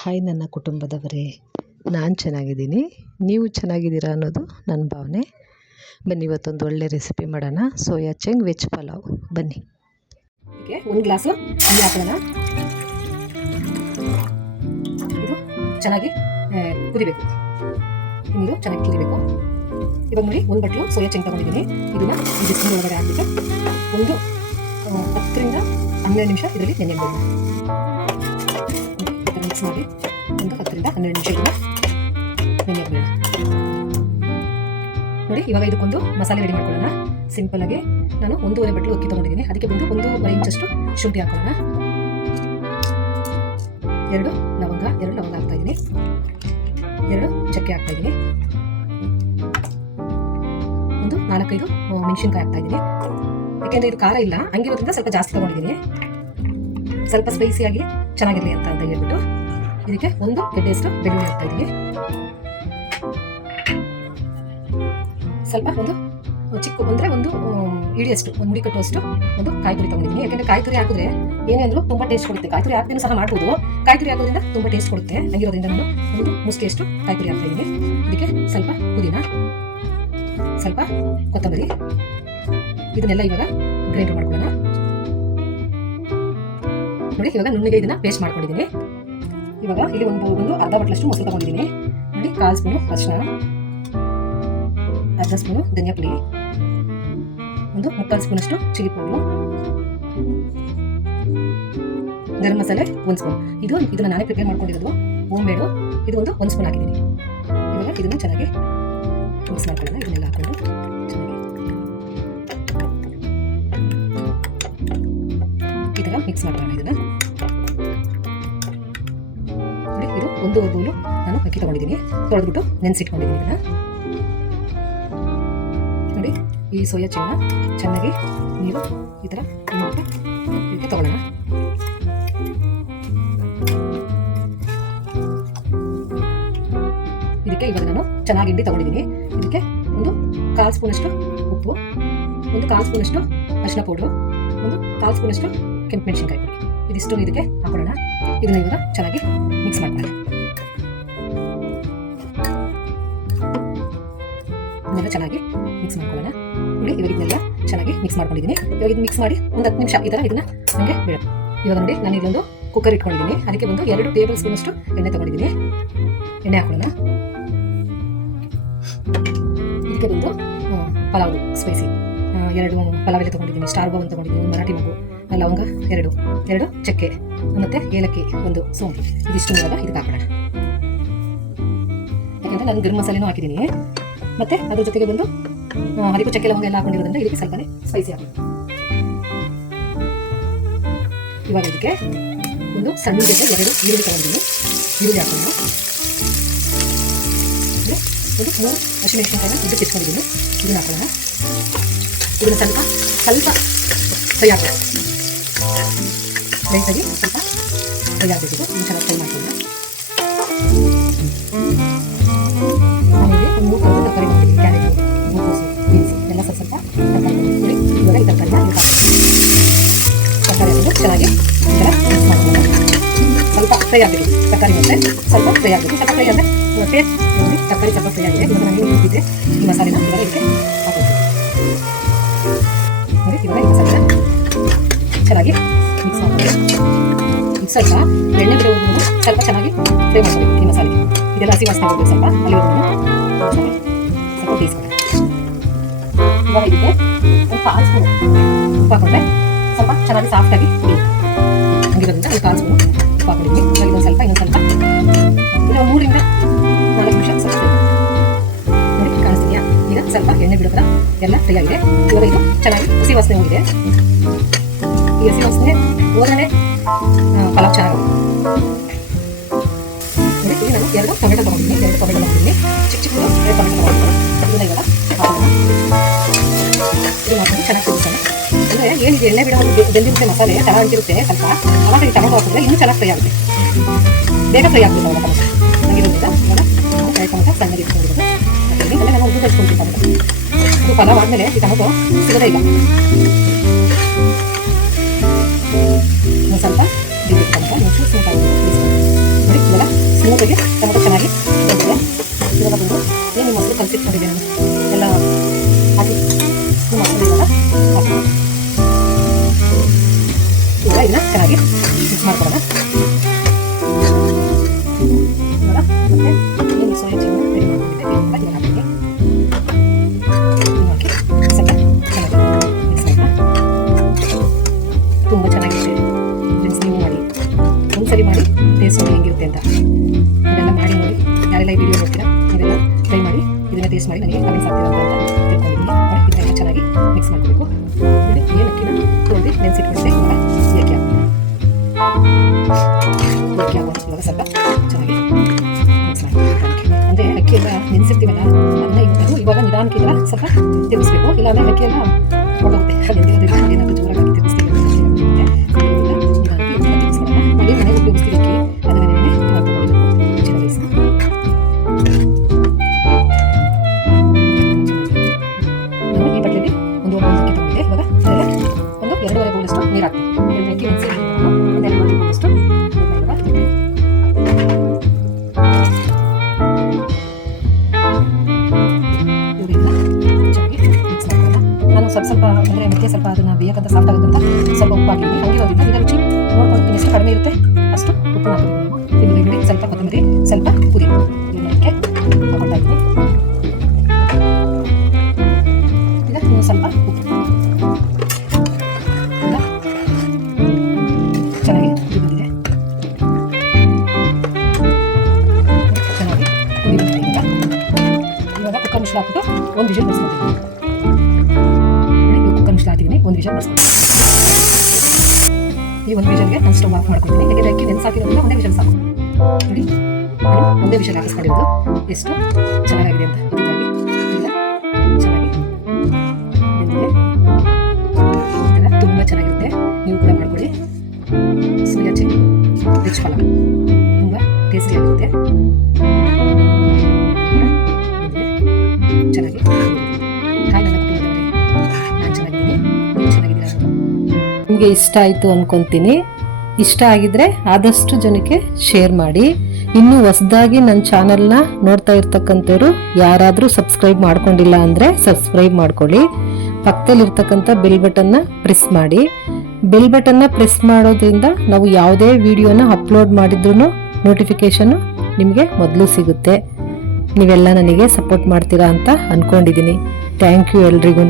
Hi ನನ್ನ ಕುಟುಂಬದವರೇ, ನಾನು ಚೆನ್ನಾಗಿದ್ದೀನಿ, ನೀವು ಚೆನ್ನಾಗಿದ್ದೀರಾ ಅನ್ನೋದು ನನ್ನ ಭಾವನೆ. ಬನ್ನಿ ಇವತ್ತೊಂದು ಒಳ್ಳೆ ರೆಸಿಪಿ ಮಾಡೋಣ. Soya chunk veg pulao. ಬನ್ನಿ. ಹೀಗೆ ಒಂದು ಗ್ಲಾಸು ನೀರು ಹಾಕೋಣ. ಇದು ಚೆನ್ನಾಗಿ ಕುದಿಬೇಕು. ನೀರು ಚೆನ್ನಾಗಿ ಕುದಿಬೇಕು. ಇವಾಗ ನೋಡಿ, ಒಂದು ಬಟ್ಲು ಸೋಯಾ ಚಂಕ್ ತಗೊಂಡಿದ್ದೀನಿ. ಇದನ್ನು ಈ ಬಿಸಿನೀರು ಒಳಗಡೆ ಹಾಕ್ಬಿಟ್ಟು ಒಂದು 10ರಿಂದ 12 ನಿಮಿಷ ಇದರಲ್ಲಿ ನೆನೆಯಬೇಕು. ಮಿಕ್ಸ್ ಮಾಡಿ ಒಂದು 10ರಿಂದ 12 ನಿಮಿಷ ಇದನ್ನು ನೆನೆಯಬೇಕು. ನೋಡಿ, ಇವಾಗ ಇದಕ್ಕೊಂದು ಮಸಾಲೆ ರೆಡಿ ಮಾಡ್ಕೊಳ್ಳೋಣ. ಸಿಂಪಲ್ ಆಗಿ ನಾನು 1.5 ಬಟ್ಲು ಅಕ್ಕಿ ತೊಗೊಂಡಿದ್ದೀನಿ. ಅದಕ್ಕೆ ಬಂದು 1.5 ಇಂಚಷ್ಟು ಶುಂಠಿ ಹಾಕೋಣ. 2 ಲವಂಗ ಹಾಕ್ತಾ ಇದ್ದೀನಿ. 2 ಚಕ್ಕೆ ಹಾಕ್ತಾ ಇದ್ದೀನಿ. ಒಂದು 4-5 ಮೆಣಸಿನ್ಕಾಯಿ ಹಾಕ್ತಾ ಇದ್ದೀನಿ. ಯಾಕೆಂದರೆ ಇದು ಖಾರ ಇಲ್ಲ, ಹಂಗಿರೋದ್ರಿಂದ ಸ್ವಲ್ಪ ಜಾಸ್ತಿ ತೊಗೊಂಡಿದ್ದೀನಿ. ಸ್ವಲ್ಪ ಸ್ಪೈಸಿಯಾಗಿ ಚೆನ್ನಾಗಿರಲಿ ಅಂತ ಹೇಳ್ಬಿಟ್ಟು ಇದಕ್ಕೆ ಒಂದು ಗೆಡ್ಡೆಯಷ್ಟು ಬೆಳ್ಳುಳ್ಳಿ ಹಾಕ್ತಾ ಇದ್ದೀನಿ. ಸ್ವಲ್ಪ ಒಂದು ಚಿಕ್ಕ ಅಂದರೆ ಒಂದು ಇಡಿಯಷ್ಟು, ಒಂದು ಮುಡಿ ಕಟ್ಟುವಷ್ಟು ಒಂದು ಕಾಯಿ ತುರಿ ತೊಗೊಂಡಿದ್ದೀನಿ. ಯಾಕೆಂದರೆ ಕಾಯಿ ತುರಿ ಹಾಕಿದ್ರೆ ಏನೇ ಅಂದರೂ ತುಂಬ ಟೇಸ್ಟ್ ಕೊಡುತ್ತೆ. ಕಾಯಿ ತುರಿ ಹಾಕ್ತೀನಿ ಸಹ ಮಾಡ್ಬೋದು. ಕಾಯಿ ತುರಿ ಹಾಕೋದ್ರಿಂದ ತುಂಬ ಟೇಸ್ಟ್ ಕೊಡುತ್ತೆ. ಹಂಗಿರೋದ್ರಿಂದ ನಾನು ಒಂದು ಮುಸ್ಕೆಯಷ್ಟು ಕಾಯಿ ತುರಿ ಹಾಕ್ತಾ ಇದ್ದೀನಿ. ಇದಕ್ಕೆ ಸ್ವಲ್ಪ ಪುದೀನ, ಸ್ವಲ್ಪ ಕೊತ್ತಂಬರಿ, ಇದನ್ನೆಲ್ಲ ಇವಾಗ ಗ್ರೈಂಡ್ ಮಾಡ್ಕೊಳ್ಳೋಣ. ನೋಡಿ, ಇವಾಗ ನುಣ್ಣಗೆ ಇದನ್ನ ಪೇಸ್ಟ್ ಮಾಡ್ಕೊಂಡಿದ್ದೀನಿ. ಇವಾಗ ಇಲ್ಲಿ ಒಂದು ಅರ್ಧ ಬಟ್ಲಷ್ಟು ಮೊಸರು ತಗೊಂಡಿದ್ದೀನಿ. ನೋಡಿ, 1/4 ಸ್ಪೂನು ಅರಿಶಿನ, ಅರ್ಧ ಸ್ಪೂನು ಧನಿಯಾ ಪುಡಿ, ಒಂದು 3/4 ಸ್ಪೂನಷ್ಟು chilli powder, garam masala 1 spoon. ಇದನ್ನ ನಾನೇ ಪ್ರಿಪೇರ್ ಮಾಡ್ಕೊಂಡಿರೋದು, ಹೋಮ್ ಮೇಡು. ಇದು ಒಂದು 1 ಸ್ಪೂನ್ ಹಾಕಿದ್ದೀನಿ. ಇವಾಗ ಇದನ್ನ ಚೆನ್ನಾಗಿ ಮಿಕ್ಸ್ ಮಾಡ್ಕೊಳ್ಳೋಣ. ಇದನ್ನೆಲ್ಲ ಹಾಕೊಂಡು ಚೆನ್ನಾಗಿ ಈ ಥರ ಮಿಕ್ಸ್ ಮಾಡ್ಕೊಳ್ಳೋಣ. ಇದನ್ನ ನೋಡಿ, ಇದು 1 ಬೌಲು ನಾನು ಅಕ್ಕಿ ತೊಗೊಂಡಿದ್ದೀನಿ. ತೊಳೆದ್ಬಿಟ್ಟು ನೆನೆಸಿಟ್ಕೊಂಡಿದ್ದೀನಿ. ಇದನ್ನ ನೋಡಿ, ಈ ಸೋಯಾ ಚಂಕ್ನ ಚೆನ್ನಾಗಿ ನೀವು ಈ ಥರ ಇದಕ್ಕೆ ತಗೊಳ್ಳೋಣ. ಇದಕ್ಕೆ ಇವಾಗ ನಾನು ಚೆನ್ನಾಗಿ ಹಿಂಡಿ ತಗೊಂಡಿದ್ದೀನಿ. ಇದಕ್ಕೆ ಒಂದು 1/4 ಸ್ಪೂನಷ್ಟು ಉಪ್ಪು, ಒಂದು 1/4 ಸ್ಪೂನಷ್ಟು ಅರಿಶಿನ ಪೌಡ್ರು, ಒಂದು 1/4 ಸ್ಪೂನಷ್ಟು ಕೆಂಪು ಮೆಣಸಿನ್ಕಾಯಿ ಪುಡಿ, ಇದಿಷ್ಟು ಇದಕ್ಕೆ ಹಾಕೊಳ್ಳೋಣ. ಇದನ್ನ ಇವಾಗ ಚೆನ್ನಾಗಿ ಮಿಕ್ಸ್ ಮಾಡ್ಕೊಳ್ಳೋಣ. ಇದನ್ನೆಲ್ಲ ಚೆನ್ನಾಗಿ ಮಿಕ್ಸ್ ಮಾಡ್ಕೊಳ್ಳೋಣ. ನೋಡಿ, ಇವಾಗ ಇದನ್ನೆಲ್ಲ ಚೆನ್ನಾಗಿ ಮಿಕ್ಸ್ ಮಾಡ್ಕೊಂಡಿದ್ದೀನಿ. ಇವಾಗ ಇದು ಮಿಕ್ಸ್ ಮಾಡಿ ಒಂದು 10 ನಿಮಿಷ ಈ ಥರ ಇದನ್ನ ನನಗೆ ಬಿಡ. ಇವಾಗ ನೋಡಿ, ನಾನು ಇಲ್ಲೊಂದು ಕುಕ್ಕರ್ ಇಟ್ಕೊಂಡಿದ್ದೀನಿ. ಅದಕ್ಕೆ ಒಂದು 2 ಟೇಬಲ್ ಸ್ಪೂನಷ್ಟು ಎಣ್ಣೆ ತೊಗೊಂಡಿದ್ದೀನಿ. ಎಣ್ಣೆ ಹಾಕೊಳ್ಳೋಣ. ಇದಕ್ಕೆ ಬಂದು ಪಲಾವ್ ಸ್ಪೈಸಿ 2 ಪಲಾವ್ ಎಲೆ ತೊಗೊಂಡಿದ್ದೀನಿ. ಸ್ಟಾರ್ ಬೌನ್ ತೊಗೊಂಡಿದ್ದೀನಿ, ಒಂದು ಮರಾಠಿ ಮಗು, ಲವಂಗ 2 ಚಕ್ಕೆ, ಮತ್ತು ಏಲಕ್ಕಿ 1 ಸೋಂಪು. ಇದಿಷ್ಟು ಇವಾಗ ಇದಕ್ಕೆ ಹಾಕೋಣ. ಯಾಕಂದರೆ ನಾನು ಗರಂ ಮಸಾಲೆನೂ ಹಾಕಿದ್ದೀನಿ. ಮತ್ತು ಅದ್ರ ಜೊತೆಗೆ ಬಂದು ಹರಿಕು ಚಕ್ಕೆ ಲವಂಗ ಎಲ್ಲ ಹಾಕೊಂಡಿರೋದ್ರಿಂದ ಇದಕ್ಕೆ ಸ್ವಲ್ಪನೇ ಸ್ಪೈಸಿ ಹಾಕೋಣ. ಇವಾಗ ಇದಕ್ಕೆ ಒಂದು ಸಣ್ಣ ಗೆಡ್ಡೆ 2 ಈರುಳ್ಳಿ ತೊಗೊಂಡಿದ್ದೀನಿ. ಈರುಳ್ಳಿ ಹಾಕೋಣ. ಒಂದು 3 ಹಸಿಮೆಣಸಿನಕಾಯಿನ ಇದಕ್ಕೆ ಇಟ್ಕೊಂಡಿದ್ದೀನಿ. ಇದನ್ನ ಹಾಕೋಣ. ಇದನ್ನು ಸ್ವಲ್ಪ ಫ್ರೈ ಹಾಕೋಣ. ಲೈಟಾಗಿ ಸ್ವಲ್ಪ ಫ್ರೈ ಆಗಬೇಕಿತ್ತು. ಇನ್ನು ಚೆನ್ನಾಗಿ ಫ್ರೈ ಮಾಡ್ಕೊಳ್ಳೋಣ. ಆಮೇಲೆ ಒಂದು 3 ಥರದ ತರಕಾರಿ ಮಾಡಿದ್ದೀನಿ. ಕ್ಯಾರೆಟು, ಹೂಕೋಸು, ಬೀನ್ಸ್ ಎಲ್ಲ ಸ್ವಲ್ಪ ತರಕಾರಿ ಮಾಡಿದ್ದೀನಿ. ಇವಾಗ ಈ ತರಕಾರಿನ ತರಕಾರಿ ಹಾಕಿದ್ದು ಚೆನ್ನಾಗಿ ಈ ಥರ ಮಿಕ್ಸ್ ಮಾಡ್ಕೊಳ್ಳೋಣ. ಸ್ವಲ್ಪ ಫ್ರೈ ಆಗಬೇಕಿತ್ತು ತರಕಾರಿ, ಮತ್ತು ಸ್ವಲ್ಪ ಫ್ರೈ ಆಗಬೇಕು. ಸ್ವಲ್ಪ ಫ್ರೈ ಆದರೆ ಟೇಸ್ಟ್ ನೋಡಿ. ತರಕಾರಿ ಸ್ವಲ್ಪ ಫ್ರೈ ಆಗಿದೆ. ಇವಾಗ ನಾನು ಏನು ಇಟ್ಟಿದ್ದೆ ಈ ಮಸಾಲೆನ ಇವಾಗ ಇದಕ್ಕೆ ಹಾಕೋತೀನಿ. ನೋಡಿ, ಇವಾಗ ಈ ಮಸಾಲೆನ ಚೆನ್ನಾಗಿ ಮಿಕ್ಸ್ ಮಾಡ್ಕೊಳ್ಳಿ. ಇದು ಸ್ವಲ್ಪ ಎಣ್ಣೆ ಬಿಡೋದ್ರೂ ಸ್ವಲ್ಪ ಚೆನ್ನಾಗಿ ಫ್ರೈ ಮಾಡ್ಕೊಬೇಕು. ಈ ಮಸಾಲೆ ಇದೆಲ್ಲ ಹಸಿ ವಾಸನೆ ಹೋಗ್ಬೇಕು. ಸ್ವಲ್ಪ ಅಲ್ಲಿವರೆಗೂ ಸ್ವಲ್ಪ ಬೇಯಿಸ್ಕೊಳ್ಳಿ. ಇವಾಗ ಇದಕ್ಕೆ ಒಂದು 1/4 ಸ್ಪೂನ್ ಉಪ್ಪು ಹಾಕೊಂಡ್ರೆ ಸ್ವಲ್ಪ ಚೆನ್ನಾಗಿ ಸಾಫ್ಟಾಗಿ ಹಂಗಿರೋದ್ರಿಂದ ಒಂದು 1/4 ಸ್ಪೂನ್ ಉಪ್ಪು ಹಾಕೊಂಡಿದ್ವಿ. ಇವಾಗ ಇನ್ನೊಂದು ಸ್ವಲ್ಪ ಇನ್ನು 3ರಿಂದ 4 ನಿಮಿಷ ಸ್ವಲ್ಪ ನೋಡಿ, ಕಾಣಿಸ್ತೀಯಾ? ಈಗ ಸ್ವಲ್ಪ ಎಣ್ಣೆ ಬಿಡೋ ಥರ ಎಲ್ಲ ಫ್ರೈ ಆಗಿದೆ. ಇವಾಗ ಇದು ಚೆನ್ನಾಗಿ ಹಸಿ ವಾಸನೆ ಹೋಗಿದೆ. ಈ ಹಸಿ ವಾಸನೆ ಹೋದ್ರೆ ಪಲಾವ್ ಚೆನ್ನಾಗಿದೆ. ನೋಡಿ, ಇಲ್ಲಿ ನಾನು 2 ಟೊಮೆಟೊ ತೊಗೊಂಡಿದ್ದೀನಿ. 2 ಟೊಮೆಟೊ ತೊಗೊಂಡಿದ್ದೀನಿ. ಚಿಕ್ಕ 2 ಟೊಮೆಟೊ ತೊಗೊಂಡಿದ್ದೀನಿ. ಇದನ್ನ ಇವಾಗ ಹಾಕೋಣ. ಇದು ಹಾಕೊಂಡು ಚೆನ್ನಾಗಿ ತಿರುಗಿಸೋಣ. ಅಂದರೆ ಏನಿದೆ ಎಣ್ಣೆ ಬಿಡೋ ಬೆಂದಿರುತ್ತೆ ಮಸಾಲೆ ಚೆನ್ನಾಗಿ ಅಂಟಿರುತ್ತೆ. ಸ್ವಲ್ಪ ಅವಾಗ ಈ ಟೊಮೆಟೊ ಹಾಕಿದ್ರೆ ಇನ್ನೂ ಚೆನ್ನಾಗಿ ಫ್ರೈ ಆಗುತ್ತೆ. ಬೇಗ ಫ್ರೈ ಆಗ್ಬಿಟ್ಟು ಅವಾಗ ಟೊಮೆಟೊ ಹಂಗಿರೋದ್ರಿಂದ ಇವಾಗ ಟೊಮೆಟೊ ಸಣ್ಣಗೆ ಇಟ್ಕೊಂಡಿರೋದು ಹಾಕಿದ್ದೀನಿ. ಆಮೇಲೆ ನಾನು ಉದ್ದು ತರಿಸ್ಕೊಳ್ತೀನಿ ಟೊಮೆಟೊ. ಇದು ಪಲಾವ್ ಆದಮೇಲೆ ಈ ಟೊಮೆಟೊ ಸಿಗೋದೇ ಇಲ್ಲ. ಸ್ವಲ್ಪ ಟೊಮೆಟೊ ನೋಡಿ, ಇವಾಗ ಚೆನ್ನಾಗಿ ಮಿಕ್ಸ್ ಮಾಡ್ಕೊಳ್ಳೋಣ. ಇವಾಗ ಮತ್ತೆ ಏನು ಸೋಯಾ ಚಂಗ್ ರೆಡಿ ಮಾಡ್ಕೊಂಡಿದ್ದೆ ಇವಾಗ ಹಾಕಿದೆ. ಹಾಕಿ ಸ್ವಲ್ಪ ಚೆನ್ನಾಗಿ ಮಿಕ್ಸ್ ಮಾಡೋಣ. ತುಂಬ ಚೆನ್ನಾಗಿರುತ್ತೆ ಫ್ರೆಂಡ್ಸ್, ನೀವು ಮಾಡಿ ಒಂದ್ಸರಿ ಮಾಡಿ ಟೇಸ್ಟ್ ನೋಡಿ ಹೆಂಗಿರುತ್ತೆ ಅಂತ. ಇದೆಲ್ಲ ಮಾಡಿ ನೋಡಿ, ಯಾರೆಲ್ಲ ಈ ವಿಡಿಯೋ ನೋಡ್ತೀರಾ ಇದೆಲ್ಲ ಟ್ರೈ ಮಾಡಿ, ಇದನ್ನ ಟೇಸ್ಟ್ ಮಾಡಿ ನನಗೆ ಕಮೆಂಟ್ಸ್ ಆಗ್ತೀರಾ ಅಂತ ತಿಳ್ಕೊಂಡಿದ್ದೀನಿ. ನೋಡಿ ಇದನ್ನ ಚೆನ್ನಾಗಿ ಮಿಕ್ಸ್ ಮಾಡಬೇಕು. ನೋಡಿ ಏಲಕ್ಕಿನ ತೊಳೆದು ನೆನೆಸಿಟ್ಕೊಂಡಿದ್ದೆ. ಇವಾಗ ಏಲಕ್ಕಿ ಹಾಕೋದು. ಇವಾಗ ಸ್ವಲ್ಪ ಚೆನ್ನಾಗಿ ಮಿಕ್ಸ್ ಮಾಡಿ, ಅಂದರೆ ಅಕ್ಕಿ ಎಲ್ಲ ನೆನೆಸಿರ್ತೀವಲ್ಲ ಅದನ್ನ ಇವಾಗ ನಿಧಾನಕ್ಕೆ ಇದೆಲ್ಲ ಸ್ವಲ್ಪ ತಿರುಗಿಸ್ಬೇಕು. ಇಲ್ಲಾಂದರೆ ಅಕ್ಕಿ ಎಲ್ಲ ಹೊರಟೋಗುತ್ತೆ. ಅಲ್ಲಿಂದ ಏನಾದರೂ ಜೋರಾಗಿ ತಿರುಗಿಸ್ತೀವಿ ಮಳೆ ಮನೆಗೆ ಉಪಯೋಗಿಸ್ತೀವಿ ಅಕ್ಕಿ, ಅದನ್ನೇ ಮಾಡ್ಕೊಂಡು ಚೆನ್ನಾಗಿ ನಾನು ಈ ಬಟ್ಟೆಯಲ್ಲಿ ಒಂದು ಅಕ್ಕಿ ತಗೊಂಡೆ. ಇವಾಗ ಅದರಲ್ಲಿ ಒಂದು 2.5 ಬೌಲಷ್ಟು ನೀರು ಹಾಕ್ತೀನಿ. ಅಕ್ಕಿ ನೆನೆಸಿ ಒಂದು 2.5 ಬೌಲಷ್ಟು ಇವಾಗ ಸ್ವಲ್ಪ ಅಂದರೆ ಮತ್ತೆ ಸ್ವಲ್ಪ ಅದನ್ನು ಬೇಕಂತ ಸಾಫ್ಟ್ ಆಗುತ್ತಂತ ಸ್ವಲ್ಪ ಉಪ್ಪು ಹಾಕಿದ್ವಿ. ಹಂಗಿರೋದ್ರಿಂದ ಈಗ ರುಚಿ ನೋಡ್ಕೊಂಡು ಎಷ್ಟು ಕಡಿಮೆ ಇರುತ್ತೆ ಅಷ್ಟು ಉಪ್ಪು ಹಾಕಿದ್ವಿ. ಈರುಳ್ಳಿ ಸ್ವಲ್ಪ ಕೊತ್ತಂಬರಿ ಸ್ವಲ್ಪ ಪುರಿ ಇದಕ್ಕೆ ಹಾಕೊಳ್ತಾ ಇದ್ವಿ. ಈಗ ಇನ್ನೂ ಸ್ವಲ್ಪ ಉಪ್ಪು ಚೆನ್ನಾಗಿ ಕುದಿ ಬಂದಿದೆ. ಚೆನ್ನಾಗಿ ಕುದಿ ಬಂದಿದೆ. ಇವಾಗ ಕುಕ್ಕರ್ ಮುಚ್ಚಳ ಹಾಕಿಟ್ಟು ಒಂದು ವಿಷಲ್ ಬರ್ಸ್ಕೊಳ್ತೀವಿ. ಹಾಕಿದ್ದೀನಿ, ಒಂದು ವಿಷಲ್ ಬರ್ಸ್ಕೊಂಡು ಈ ಒಂದು ವಿಷಲ್ಗೆ ನಾನು ಸ್ಟವ್ ಆಫ್ ಮಾಡ್ಕೊಳ್ತೀನಿ. ಯಾಕೆಂದರೆ ಅಕ್ಕಿ ನೆನೆಸಾಕಿರೋದ್ರಿಂದ ಒಂದೇ ವಿಷಲ್ ಸಾಕು. ನೋಡಿ ನಾನು ಒಂದೇ ವಿಷಲ್ ಹಾಕಿಸ್ಕೊಂಡಿರೋದು ಎಷ್ಟು ಚೆನ್ನಾಗಿದೆ ಅಂತ. ಹೀಗಾಗಿ ಎಲ್ಲ ಚೆನ್ನಾಗಿ ಬೆಂದಿದೆ. ಇದೆಲ್ಲ ತುಂಬ ಚೆನ್ನಾಗಿರುತ್ತೆ, ನೀವು ಕೂಡ ಮಾಡ್ಕೊಳ್ಳಿ. ಸೋಯಾ ಚಂಗ್ ವೆಜ್ ಪಲಾವ್ ತುಂಬ ಟೇಸ್ಟಿಯಾಗಿರುತ್ತೆ. ಚೆನ್ನಾಗಿ ಹಾಯ್ ನನ್ನ ಕುಟುಂಬದವರೇ, ನಾನು ಚೆನ್ನಾಗಿದ್ದೀನಿ, ನೀವು ಚೆನ್ನಾಗಿದ್ದೀರಾ? ನಿಮಗೆ ಇಷ್ಟ ಆಯಿತು ಅಂದ್ಕೊತೀನಿ. ಇಷ್ಟ ಆಗಿದ್ರೆ ಆದಷ್ಟು ಜನಕ್ಕೆ ಶೇರ್ ಮಾಡಿ. ಇನ್ನೂ ಹೊಸದಾಗಿ ನನ್ನ ಚಾನಲ್ನ ನೋಡ್ತಾ ಇರ್ತಕ್ಕಂಥವ್ರು ಯಾರಾದರೂ ಸಬ್ಸ್ಕ್ರೈಬ್ ಮಾಡ್ಕೊಂಡಿಲ್ಲ ಅಂದರೆ ಸಬ್ಸ್ಕ್ರೈಬ್ ಮಾಡ್ಕೊಳ್ಳಿ. ಪಕ್ಕದಲ್ಲಿರ್ತಕ್ಕಂಥ ಬೆಲ್ ಬಟನ್ನ ಪ್ರೆಸ್ ಮಾಡಿ. ಬೆಲ್ ಬಟನ್ನ ಪ್ರೆಸ್ ಮಾಡೋದ್ರಿಂದ ನಾವು ಯಾವುದೇ ವಿಡಿಯೋನ ಅಪ್ಲೋಡ್ ಮಾಡಿದ್ರೂ ನೋಟಿಫಿಕೇಷನ್ನು ನಿಮಗೆ ಮೊದಲು ಸಿಗುತ್ತೆ. ನೀವೆಲ್ಲ ನನಗೆ ಸಪೋರ್ಟ್ ಮಾಡ್ತೀರಾ ಅಂತ ಅಂದ್ಕೊಂಡಿದ್ದೀನಿ. ಥ್ಯಾಂಕ್ ಯು ಎಲ್ರಿಗೂ.